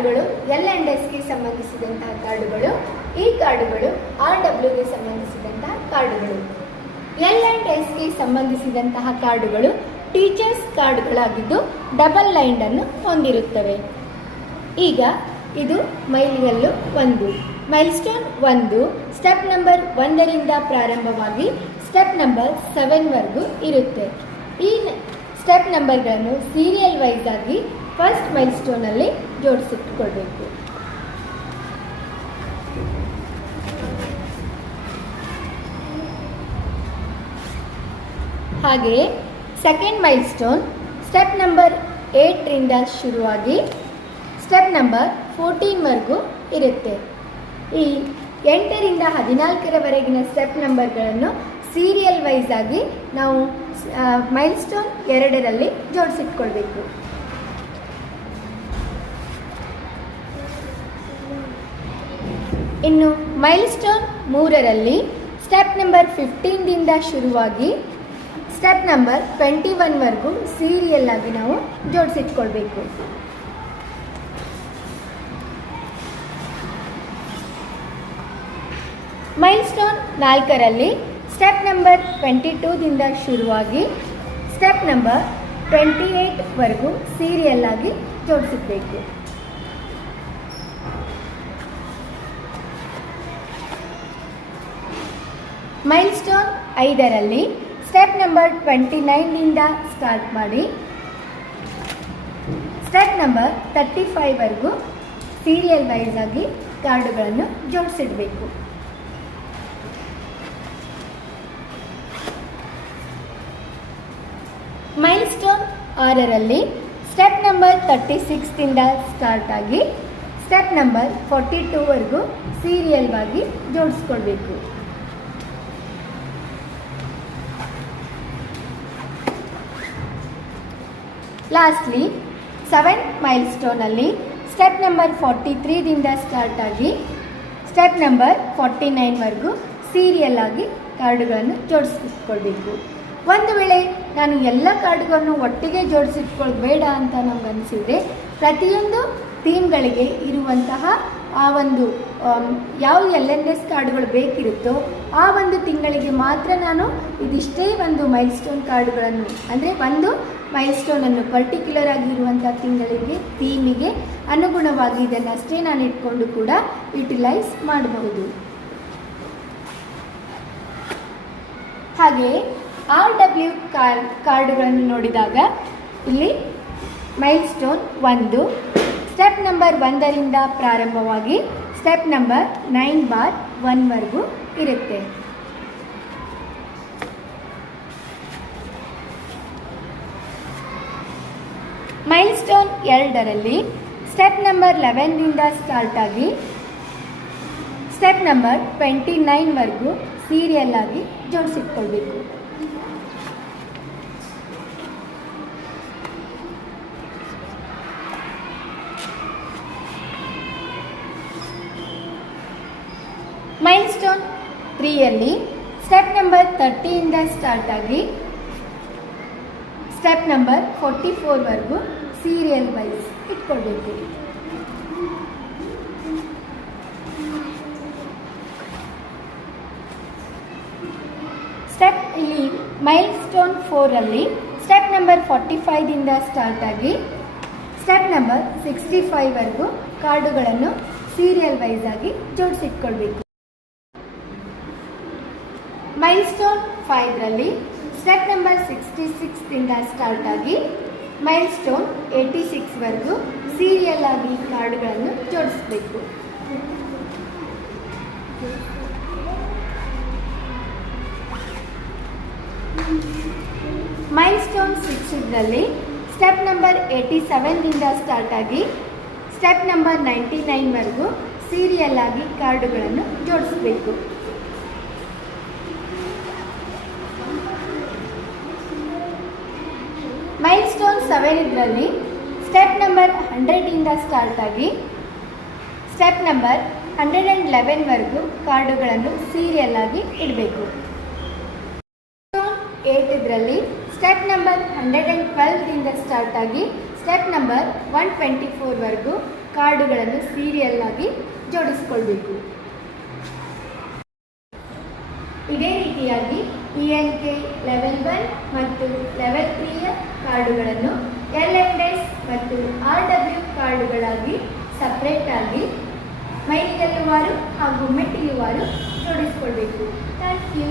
ಕಾರ್ಡುಗಳು L&Sಗೆ ಸಂಬಂಧಿಸಿದಂತಹ ಕಾರ್ಡುಗಳು. ಈ ಕಾರ್ಡುಗಳು RWಗೆ ಸಂಬಂಧಿಸಿದಂತಹ ಕಾರ್ಡುಗಳು. L&Sಗೆ ಸಂಬಂಧಿಸಿದಂತಹ ಕಾರ್ಡುಗಳು ಟೀಚರ್ಸ್ ಕಾರ್ಡ್ಗಳಾಗಿದ್ದು ಡಬಲ್ ಲೈನ್ ಅನ್ನು ಹೊಂದಿರುತ್ತವೆ. ಈಗ ಇದು ಮೈಲಿಗಲ್ಲು 1. ಮೈಲ್ಸ್ಟೋನ್ 1 ಸ್ಟೆಪ್ ನಂಬರ್ 1ರಿಂದ ಪ್ರಾರಂಭವಾಗಿ ಸ್ಟೆಪ್ ನಂಬರ್ 7ವರೆಗೂ ಇರುತ್ತೆ. ಈ ಸ್ಟೆಪ್ ನಂಬರ್ಗಳನ್ನು ಸೀರಿಯಲ್ ವೈಸ್ ಆಗಿ ಫಸ್ಟ್ ಮೈಲ್ಸ್ಟೋನಲ್ಲಿ ಜೋಡಿಸಿಟ್ಕೊಳ್ಬೇಕು. ಹಾಗೆಯೇ ಸೆಕೆಂಡ್ ಮೈಲ್ಸ್ಟೋನ್ ಸ್ಟೆಪ್ ನಂಬರ್ 8ರಿಂದ ಶುರುವಾಗಿ ಸ್ಟೆಪ್ ನಂಬರ್ 14ವರೆಗೂ ಇರುತ್ತೆ. ಈ 8ರಿಂದ 14ರವರೆಗಿನ ಸ್ಟೆಪ್ ನಂಬರ್ಗಳನ್ನು ಸೀರಿಯಲ್ ವೈಸ್ ಆಗಿ ನಾವು ಮೈಲ್ಸ್ಟೋನ್ 2ರಲ್ಲಿ ಜೋಡಿಸಿಟ್ಕೊಳ್ಬೇಕು. ಇನ್ನು ಮೈಲ್ಸ್ಟೋನ್ 3ರಲ್ಲಿ ಸ್ಟೆಪ್ ನಂಬರ್ 15ದಿಂದ ಶುರುವಾಗಿ ಸ್ಟೆಪ್ ನಂಬರ್ 21ವರೆಗೂ ಸೀರಿಯಲ್ ಆಗಿ ನಾವು ಜೋಡಿಸಿಟ್ಕೊಳ್ಬೇಕು. ಮೈಲ್ಸ್ಟೋನ್ 4ರಲ್ಲಿ ಸ್ಟೆಪ್ ನಂಬರ್ 22ದಿಂದ ಶುರುವಾಗಿ ಸ್ಟೆಪ್ ನಂಬರ್ 28ವರೆಗೂ ಸೀರಿಯಲ್ ಆಗಿ ಜೋಡಿಸಬೇಕು. ಮೈಲ್ಸ್ಟೋನ್ 5ರಲ್ಲಿ ಸ್ಟೆಪ್ ನಂಬರ್ 29ರಿಂದ ಸ್ಟಾರ್ಟ್ ಮಾಡಿ ಸ್ಟೆಪ್ ನಂಬರ್ 35ವರೆಗೂ ಸೀರಿಯಲ್ ವೈಸ್ ಆಗಿ ಕಾರ್ಡುಗಳನ್ನು ಜೋಡಿಸಿಡಬೇಕು. ಮೈಲ್ಸ್ಟೋನ್ 6ರಲ್ಲಿ ಸ್ಟೆಪ್ ನಂಬರ್ 36ದಿಂದ ಸ್ಟಾರ್ಟ್ ಆಗಿ ಸ್ಟೆಪ್ ನಂಬರ್ 42ವರೆಗೂ ಸೀರಿಯಲ್ ಆಗಿ ಜೋಡಿಸ್ಕೊಳ್ಬೇಕು. ಲಾಸ್ಟ್ಲಿ 7th ಮೈಲ್ಸ್ಟೋನಲ್ಲಿ ಸ್ಟೆಪ್ ನಂಬರ್ 43ದಿಂದ ಸ್ಟಾರ್ಟ್ ಆಗಿ ಸ್ಟೆಪ್ ನಂಬರ್ 49ವರೆಗೂ ಸೀರಿಯಲ್ ಆಗಿ ಕಾರ್ಡುಗಳನ್ನು ಜೋಡಿಸಿಟ್ಕೊಳ್ಬೇಕು. ಒಂದು ವೇಳೆ ನಾನು ಎಲ್ಲ ಕಾರ್ಡುಗಳನ್ನು ಒಟ್ಟಿಗೆ ಜೋಡಿಸಿಟ್ಕೊಳ್ಬೇಡ ಅಂತ ನಮಗನಿಸಿದರೆ ಪ್ರತಿಯೊಂದು ಥೀಮ್ಗಳಿಗೆ ಇರುವಂತಹ ಆ ಒಂದು ಯಾವ L&S ಕಾರ್ಡುಗಳು ಬೇಕಿರುತ್ತೋ ಆ ಒಂದು ತಿಂಗಳಿಗೆ ಮಾತ್ರ ನಾನು ಇದಿಷ್ಟೇ ಒಂದು ಮೈಲ್ಸ್ಟೋನ್ ಕಾರ್ಡುಗಳನ್ನು ಅಂದರೆ ಒಂದು ಮೈಲ್ಸ್ಟೋನನ್ನು ಪರ್ಟಿಕ್ಯುಲರ್ ಆಗಿರುವಂಥ ತಿಂಗಳಿಗೆ ಥೀಮಿಗೆ ಅನುಗುಣವಾಗಿ ಇದನ್ನಷ್ಟೇ ನಾನು ಇಟ್ಕೊಂಡು ಕೂಡ ಯುಟಿಲೈಸ್ ಮಾಡಬಹುದು. ಹಾಗೆಯೇ RW ಕಾರ್ಡುಗಳನ್ನು ನೋಡಿದಾಗ ಇಲ್ಲಿ ಮೈಲ್ಸ್ಟೋನ್ 1 ಸ್ಟೆಪ್ ನಂಬರ್ 1ರಿಂದ ಪ್ರಾರಂಭವಾಗಿ ಸ್ಟೆಪ್ ನಂಬರ್ 9/1ವರೆಗೂ ಇರುತ್ತೆ. ಮೈಲ್ಸ್ಟೋನ್ 2ರಲ್ಲಿ ಸ್ಟೆಪ್ ನಂಬರ್ 11ರಿಂದ ಸ್ಟಾರ್ಟ್ ಆಗಿ ಸ್ಟೆಪ್ ನಂಬರ್ 29ವರೆಗೂ ಸೀರಿಯಲ್ ಆಗಿ ಜೋಡಿಸಿಟ್ಕೊಳ್ಬೇಕು. ಮೈಲ್ಸ್ಟೋನ್ 3ಯಲ್ಲಿ ಸ್ಟೆಪ್ ನಂಬರ್ 30ಯಿಂದ ಸ್ಟಾರ್ಟ್ ಆಗಿ ಸ್ಟೆಪ್ ನಂಬರ್ 44ವರೆಗೂ ಸೀರಿಯಲ್ ವೈಸ್ ಇಟ್ಕೊಳ್ಬೇಕು. ಸ್ಟೆಪ್ ಇಲ್ಲಿ ಮೈಲ್ಸ್ಟೋನ್ 4ರಲ್ಲಿ ಸ್ಟೆಪ್ ನಂಬರ್ 45ದಿಂದ ಸ್ಟಾರ್ಟ್ ಆಗಿ ಸ್ಟೆಪ್ ನಂಬರ್ 65ವರೆಗೂ ಕಾರ್ಡುಗಳನ್ನು ಸೀರಿಯಲ್ ವೈಸ್ ಆಗಿ ಜೋಡಿಸಿಟ್ಕೊಳ್ಬೇಕು. ಮೈಲ್ಸ್ಟೋನ್ 5ರಲ್ಲಿ ಸ್ಟೆಪ್ ನಂಬರ್ 66ದಿಂದ ಸ್ಟಾರ್ಟ್ ಆಗಿ ಮೈಲ್ಸ್ಟೋನ್ 86ವರೆಗೂ ಸೀರಿಯಲ್ ಆಗಿ ಕಾರ್ಡುಗಳನ್ನು ಜೋಡಿಸಬೇಕು. ಮೈಲ್ಸ್ಟೋನ್ 6ರಲ್ಲಿ ಸ್ಟೆಪ್ ನಂಬರ್ 87ದಿಂದ ಸ್ಟಾರ್ಟ್ ಆಗಿ ಸ್ಟೆಪ್ ನಂಬರ್ 99ವರೆಗೂ ಸೀರಿಯಲ್ ಆಗಿ ಕಾರ್ಡುಗಳನ್ನು ಜೋಡಿಸಬೇಕು. ಮೈಲ್ಸ್ಟೋನ್ 7ರಲ್ಲಿ ಸ್ಟೆಪ್ ನಂಬರ್ 100ರಿಂದ ಸ್ಟಾರ್ಟ್ ಆಗಿ ಸ್ಟೆಪ್ ನಂಬರ್ 111ವರೆಗೂ ಕಾರ್ಡುಗಳನ್ನು ಸೀರಿಯಲ್ ಆಗಿ ಇಡಬೇಕು. 8ರಲ್ಲಿ ಸ್ಟೆಪ್ ನಂಬರ್ 112ರಿಂದ ಸ್ಟಾರ್ಟ್ ಆಗಿ ಸ್ಟೆಪ್ ನಂಬರ್ 124ವರೆಗೂ ಕಾರ್ಡುಗಳನ್ನು ಸೀರಿಯಲ್ ಆಗಿ ಜೋಡಿಸಿಕೊಳ್ಬೇಕು. ಇದೇ ರೀತಿಯಾಗಿ ENK ಲೆವೆಲ್ 1 ಮತ್ತು ಲೆವೆಲ್ 3ಯ ಕಾರ್ಡುಗಳನ್ನು LMS ಮತ್ತು RW ಕಾರ್ಡುಗಳಾಗಿ ಸಪ್ರೇಟ್ ಆಗಿ ಮೈಲಿಗಲ್ಲುವಾರು ಹಾಗೂ ಮೆಟ್ಟಿಲುವಾರು ಜೋಡಿಸಿಕೊಳ್ಬೇಕು. Thank you.